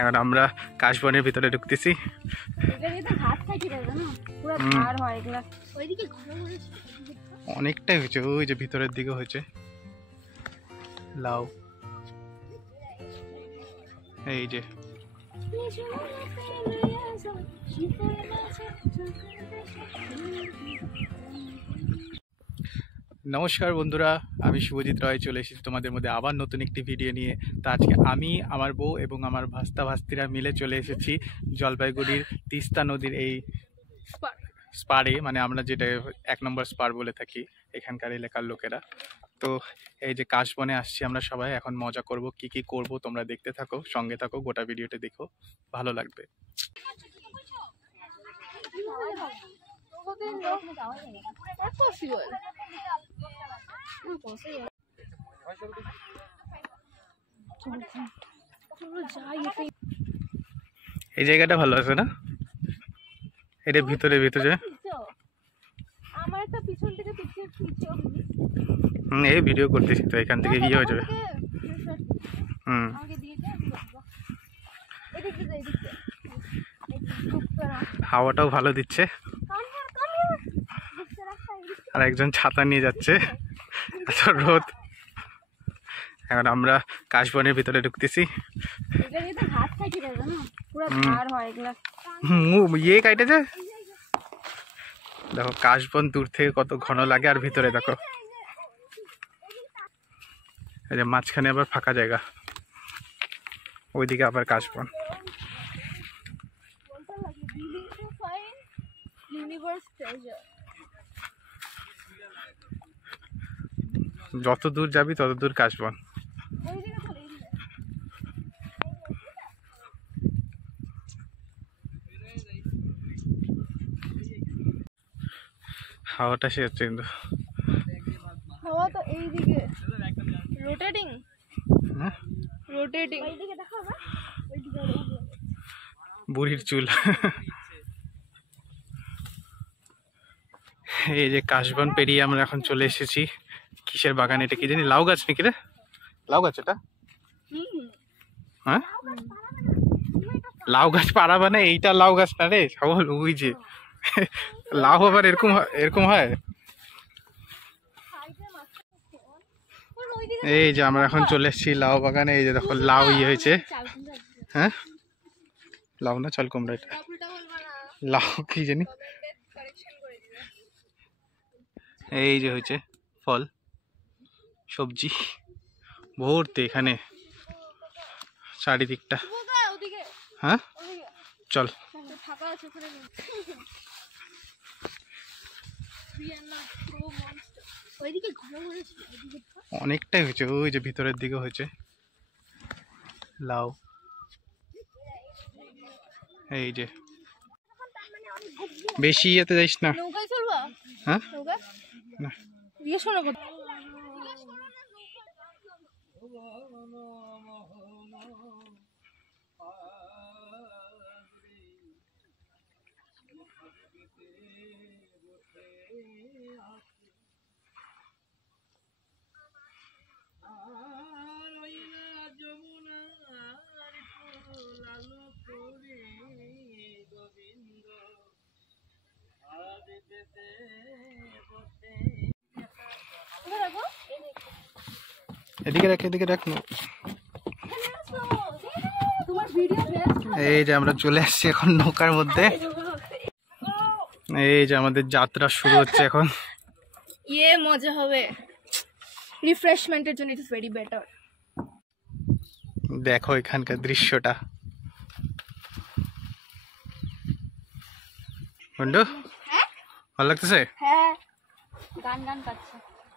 এখন আমরা কাশবনের ভিতরে ঢুকতেছি। অনেকটাই হয়েছে, ওই যে ভিতরের দিকে হয়েছে লাউ। এই যে নমস্কার বন্ধুরা, আমি শুভজিৎ রয় চলে এসেছি তোমাদের মধ্যে আবার নতুন একটি ভিডিও নিয়ে। তো আজকে আমি, আমার বউ এবং আমার ভাস্তা ভাস্তিরা মিলে চলে এসেছি জলপাইগুড়ির তিস্তা নদীর এই স্পারে, মানে আমরা যেটা 1 নম্বর স্পার বলে থাকি এখানকার এলাকার লোকেরা। তো এই যে কাশবনে আসছি আমরা সবাই, এখন মজা করব। কি কি করব তোমরা দেখতে থাকো, সঙ্গে থাকো, গোটা ভিডিওটা দেখো, ভালো লাগবে। এই জায়গাটা ভালো আছে না? এটা ভিতরে ভিতরে এই ভিডিও করতেছি তো এখান থেকে ইয়ে হয়ে যাবে। হাওয়াটাও ভালো দিচ্ছে, আর একজন ছাতা নিয়ে যাচ্ছে, এত রোদ। এখন আমরা কাশবনের ভিতরে ঢুকতেছি। ইয়ে কাটেছে দেখো, কাশবন দূর থেকে কত ঘন লাগে, আর ভিতরে দেখো এই যে মাঝখানে আবার ফাঁকা জায়গা, ওইদিকে আবার কাশবন। যত দূর যাবি তত দূর কাশবন। হাওয়াটা সে হচ্ছে কিন্তু হাওয়া তো এইদিকে রোটেটিং রোটেটিং। বুড়ির চুল। এই যে কাশবন পেরিয়ে আমরা এখন চলে এসেছি কিসের বাগান, এটা কি জানি, লাউ গাছ নাকি রে? লাউ গাছ এটা? হ্যাঁ, লাউ গাছ পাড়া মানে এইটা লাউ গাছ না রে সবল। ওই যে লাউ আবার এরকম এরকম হয়। এই যে আমরা এখন চলে এসেছি লাউ বাগানে। এই যে দেখো লাউ ইয়ে হয়েছে। হ্যাঁ, লাউ না চাল কুমড়া, এটা লাউ কি জানি। এই যে হয়েছে ফল সবজি ভর্তি এখানে চারিদিকটা। হ্যাঁ চল। অনেকটাই হয়েছে, ওই যে ভিতরের দিকে হয়েছে লাউ। এই যে বেশি ইয়েতে যাইস না। হ্যাঁ না, এদিকে রাখ, এদিকে রাখ। এই যে আমরা চলে আসছি এখন নৌকার মধ্যে। এই যে আমাদের যাত্রা শুরু হচ্ছে এখন। ইয়ে মজা হবে, রিফ্রেশমেন্টের জন্য ইট ইজ ভেরি বেটার। দেখো এখানকার দৃশ্যটা বন্ধু, ভালো লাগতেছে? হ্যাঁ, গান গান পাচ্ছে।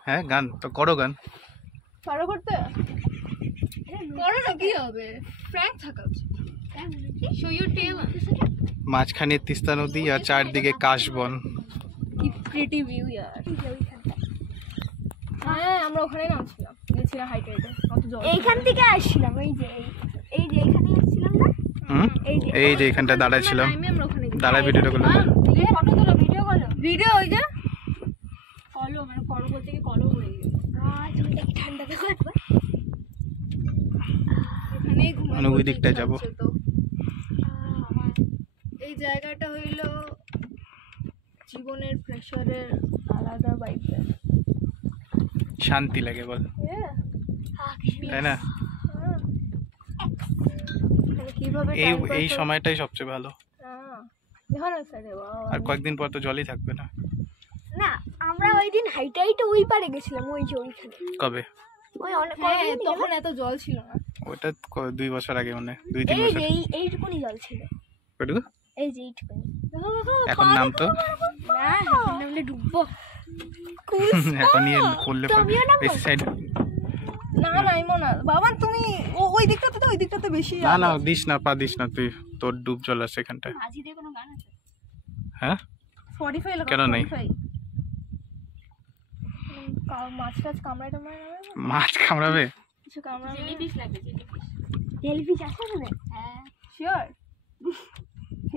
হ্যাঁ গান তো করো, গান পারো করতে? করো না, কি হবে? ফ্র্যাঙ্ক থাকা উচিত। শো ইউর টেল। মাঝখানে তিস্তা নদী আর চারদিকে কাশবন। কি প্রিটি ভিউ ইয়ার। হ্যাঁ, আমরা ওখানে নামছিলাম, গেছিলাম হাইটে হাইটে। এইখান থেকে আসছিলাম, এই যে এইখানে আসছিলাম না? এই যে এখানটা দাঁড়াইছিলাম, দাঁড়ায় ভিডিওটা করলাম। ফটো তোলো, ভিডিও করো, ভিডিও। ওই যে কলো, মানে কলো বলতে কি কলো উড়ে গেল। ঠান্ডা দেখো একবার, এখানেই ঘুমানো। ওই দিকটায় যাবো। জায়গাটা হইল জীবনের প্রেসারের আলাদা বাইপার, শান্তি লাগে বল, তাই না? কিভাবে এই সময়টাই সবচেয়ে ভালো। আর কয়েকদিন পর তো জলই থাকবে না। না, আমরা ওই দিন হাইটা ওই পারে গেছিলাম, ওই যে ওইখানে। কবে? ওই অনেক তখন এত জল ছিল না। ওটা 2 বছর আগে, মনে 2-3 বছর। এইটুকুনি জল ছিল। কতটুকু? এই যে এইটুকুনি। এখন নাম তো না, এখন নামলে ডুববো। এখন নিয়ে করলে বেশি সাইড। না নাইমো না বাবা, তুমি ওই দিকটাতে তো, ওই দিকটাতে বেশি। না না, দিস না, পা দিস না তুই, তোর ডুব জল আছে এখানটায়। মাঝি দিয়ে কোনো গান আছে? হ্যাঁ, 45 লাগা। কেন নাই? মাছ টাছ কামড়ায় টামড়ায় না? মাছ কামড়াবে? কিছু কামড়াবে? জেলিফিশ লাগবে, জেলিফিশ। জেলিফিশ আছে না? হ্যাঁ শিওর।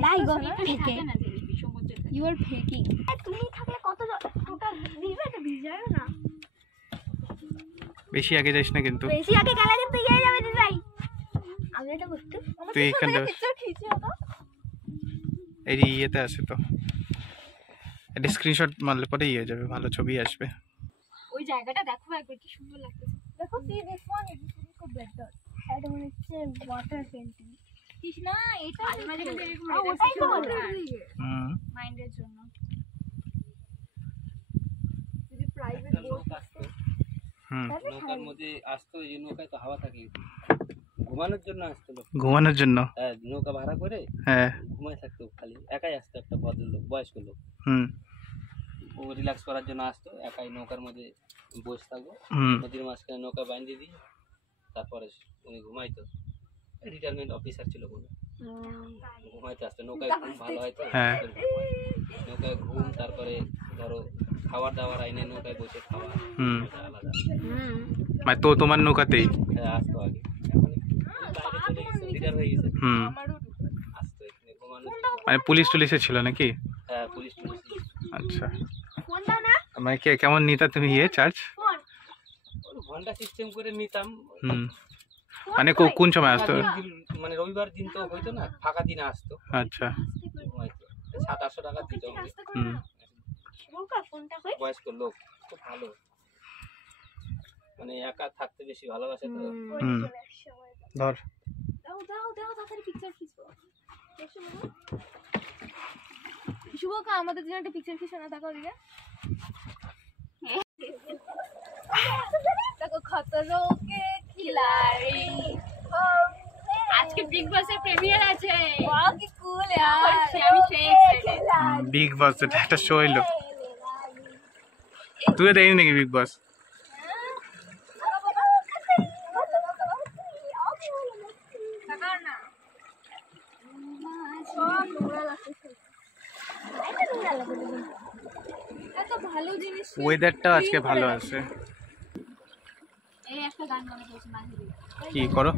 নাই গো, থাকে না জেলিফিশ সমুদ্রে। You are faking. তুমি থাকলে কত টোটাল দিবে তো ভিজায় না। বেশি আগে যাস না কিন্তু। বেশি আগে গেলে কিন্তু ইয়ে যাবে দিদাই। আমি এটা বুঝতে। তুই এখানটা পিকচার খিচিও তো। এই ইয়েতে আছে তো, এটা স্ক্রিনশট মারলে পরে ইয়ে যাবে, ভালো ছবি আসবে। ওই জায়গাটা দেখো একবার, কি সুন্দর লাগতেছে। দেখো C this one, it is খুব বেটার। এটা মনে হচ্ছে ওয়াটার পেইন্টিং। কৃষ্ণা, এটা মাঝে মাঝে কিন্তু এরকম রিল্যাক্সেশন মাইন্ডের জন্য। যদি প্রাইভেট বোট আসতো, নৌকার মধ্যে আসতো, এই যে নৌকায় তো হাওয়া থাকে, ঘুমানোর জন্য আসতো লোক। ঘুমানোর জন্য? হ্যাঁ, নৌকা ভাড়া করে হ্যাঁ, ঘুমায় থাকতো, খালি একাই আসতো একটা ভদ্রলোক, বয়স্ক লোক। ও রিল্যাক্স করার জন্য আসতো, একাই নৌকার মধ্যে বসে থাকবো, নদীর মাঝখানে নৌকা বাঁধিয়ে দিয়ে তারপরে উনি ঘুমাইতো। রিটায়ারমেন্ট অফিসার ছিল কোনো, ঘুমাইতে আসতো। নৌকায় ঘুম ভালো হয়তো, নৌকায় ঘুম, তারপরে ধরো খাবার দাবার আইনে নৌকায় বসে খাওয়া আলাদা। মানে তো তোমার নৌকাতেই? হ্যাঁ, আসতো আগে, এখন বাইরে চলে গেছে, রিটায়ার হয়ে গেছে। আসতো এখানে ঘুমানো। মানে পুলিশ টুলিশে ছিল নাকি? হ্যাঁ, পুলিশ টুলিশ। আচ্ছা, মানে কেমন নিতা তুমি ইয়ে চার্জ? ঘন্টা সিস্টেম করে নিতাম। মানে কোন সময় আসতো? মানে রবিবার দিন তো হইতো না, ফাঁকা দিনে আসতো। আচ্ছা, 700-800 টাকা দিত। বয়স্ক লোক, খুব ভালো, মানে একা থাকতে বেশি ভালোবাসে তো। ধর দাও দাও দাও, তাড়াতাড়ি পিকচার খিচো। শুভকা, আমাদের জন্য একটা পিকচার খিচো না? তাকাও দিকে, দেখো খতরো কে খিলাড়ি। আজকে বিগ বসের প্রিমিয়ার আছে। ওয়াও কি কুল यार, আমি সেই এক্সাইটেড। বিগ বস এটা একটা শো হলো, তুই দেখিস নাকি বিগ বস? এত ভালো জিনিস, ওয়েদারটা আজকে ভালো আছে। এই একটা গান মনে পড়ছে মাঝে। কি করো?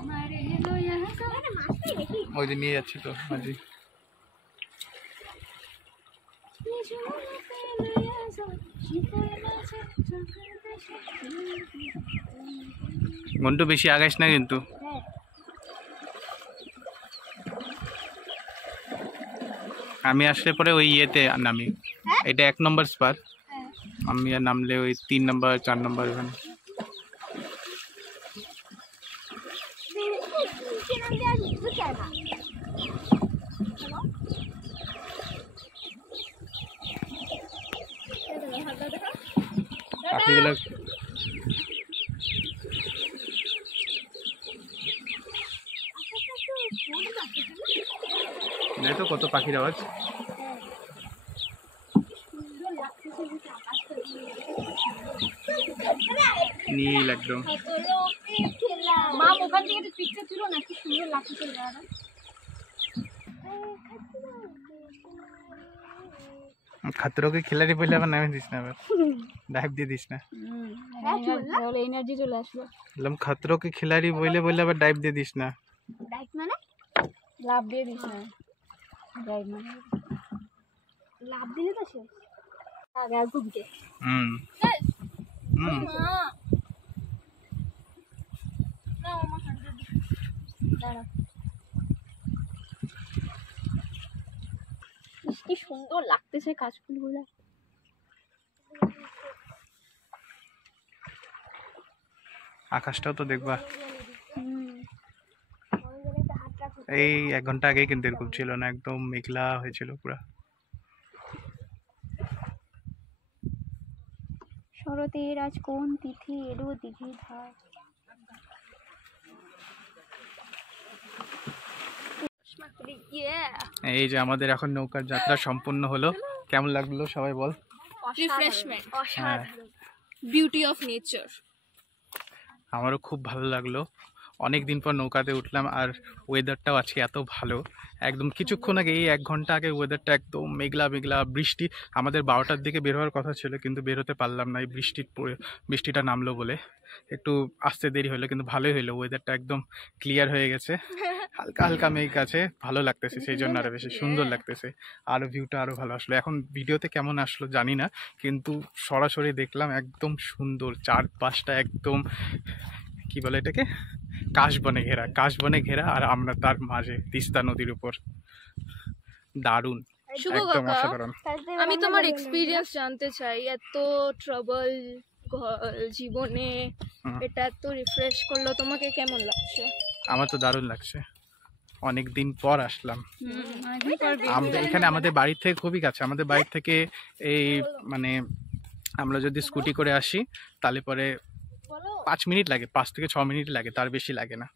আমারে হেলো ইয়া সামনে মাছটাই দেখি। ওই যে নিয়ে যাচ্ছি তো মাঝি। ঘন্টু বেশি আগাইস না কিন্তু। আমি আসলে পরে ওই ইয়েতে নামি, এটা 1 নম্বর স্পার। আমি আর নামলে ওই 3 নম্বর 4 নম্বর এখানে। পাখিগুলো দেখো কত পাখির আওয়াজ। নীল একদম। মা ওখান থেকে একটা পিকচার ছিল না, কি সুন্দর লাগছে জায়গাটা। खतरों के खिलाड़ी বলে আবার নামে দিস না, আবার ডাইভ দিয়ে দিস না। তাহলে এনার্জি চলে আসবে। বললাম खतरों के खिलाड़ी বলে আবার ডাইভ দিয়ে দিস না। ডাইভ মানে লাভ দিয়ে দিস না, ডাইভ মানে লাভ দিলে তো শেষ। আগে আর ঘুমতে মা না, আমার 100 দাঁড়া। কি সুন্দর লাগতেছে কাশফুলগুলো। আকাশটাও তো দেখবা, এই 1 ঘন্টা আগেই কিন্তু এরকম ছিল না, একদম মেঘলা হয়েছিল পুরা। শরতের আজ কোন তিথি এলো দিঘি ধার। এই যে আমাদের এখন নৌকার যাত্রা সম্পূর্ণ হলো। কেমন লাগলো সবাই বল? রিফ্রেশমেন্ট, হ্যাঁ, বিউটি অফ নেচার। আমারও খুব ভালো লাগলো। অনেক দিন পর নৌকাতে উঠলাম, আর ওয়েদারটাও আছে এত ভালো। একদম কিছুক্ষণ আগে, এই 1 ঘন্টা আগে ওয়েদারটা একদম মেঘলা মেঘলা, বৃষ্টি। আমাদের 12টার দিকে বের হওয়ার কথা ছিল, কিন্তু বের হতে পারলাম না এই বৃষ্টিটা নামলো বলে। একটু আসতে দেরি হলো, কিন্তু ভালোই হলো। ওয়েদারটা একদম ক্লিয়ার হয়ে গেছে, হালকা হালকা মেঘ আছে, ভালো লাগতেছে, সেই জন্য আরো বেশি সুন্দর লাগতেছে। আরো ভিউটা আরো ভালো আসলো। এখন ভিডিওতে কেমন আসলো জানি না, কিন্তু সরাসরি দেখলাম একদম সুন্দর। চারপাশটা একদম কি বলে এটাকে, কাশবনে ঘেরা, আর আমরা তার মাঝে তিস্তা নদীর উপর। দারুণ, একদম অসাধারণ। আমি তোমার এক্সপিরিয়েন্স জানতে চাই, এত ট্রাবল জীবনে এটা এত রিফ্রেশ করলো, তোমাকে কেমন লাগছে? আমার তো দারুণ লাগছে, অনেক দিন পর আসলাম। এখানে আমাদের বাড়ির থেকে খুবই কাছে। আমাদের বাড়ির থেকে এই মানে আমরা যদি স্কুটি করে আসি তাহলে পরে 5 মিনিট লাগে, 5 থেকে 6 মিনিট লাগে, তার বেশি লাগে না।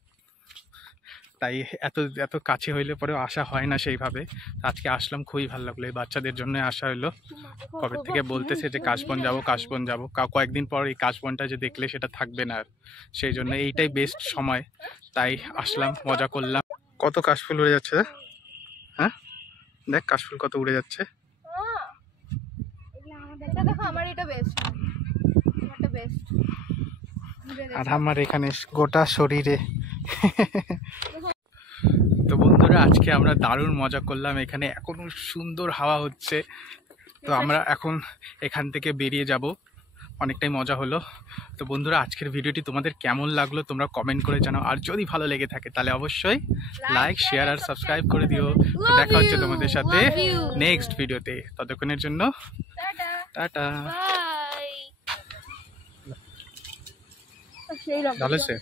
তাই এত এত কাছে হইলে পরেও আসা হয় না সেইভাবে। আজকে আসলাম, খুবই ভালো লাগলো। এই বাচ্চাদের জন্য আসা হলো, কবে থেকে বলতেছে যে কাশবন যাব। কয়েকদিন পর এই কাশবনটা যে দেখলে সেটা থাকবে না আর, সেই জন্য এইটাই বেস্ট সময়। তাই আসলাম, মজা করলাম। কত কাশফুল উড়ে যাচ্ছে, হ্যাঁ দেখ কাশফুল কত উড়ে যাচ্ছে। দেখো আমার এটা বেস্ট, এটা বেস্ট। আর আমার এখানে গোটা শরীরে। তো বন্ধুরা, আজকে আমরা দারুণ মজা করলাম। এখানে এখনো সুন্দর হাওয়া হচ্ছে। তো আমরা এখন এখান থেকে বেরিয়ে যাব। অনেকটাই মজা হলো। তো বন্ধুরা, আজকের ভিডিওটি তোমাদের কেমন লাগলো তোমরা কমেন্ট করে জানাও। আর যদি ভালো লেগে থাকে তাহলে অবশ্যই লাইক, শেয়ার আর সাবস্ক্রাইব করে দিও। তো দেখা হচ্ছে তোমাদের সাথে নেক্সট ভিডিওতে। ততক্ষণের জন্য টাটা। ভালো আছে।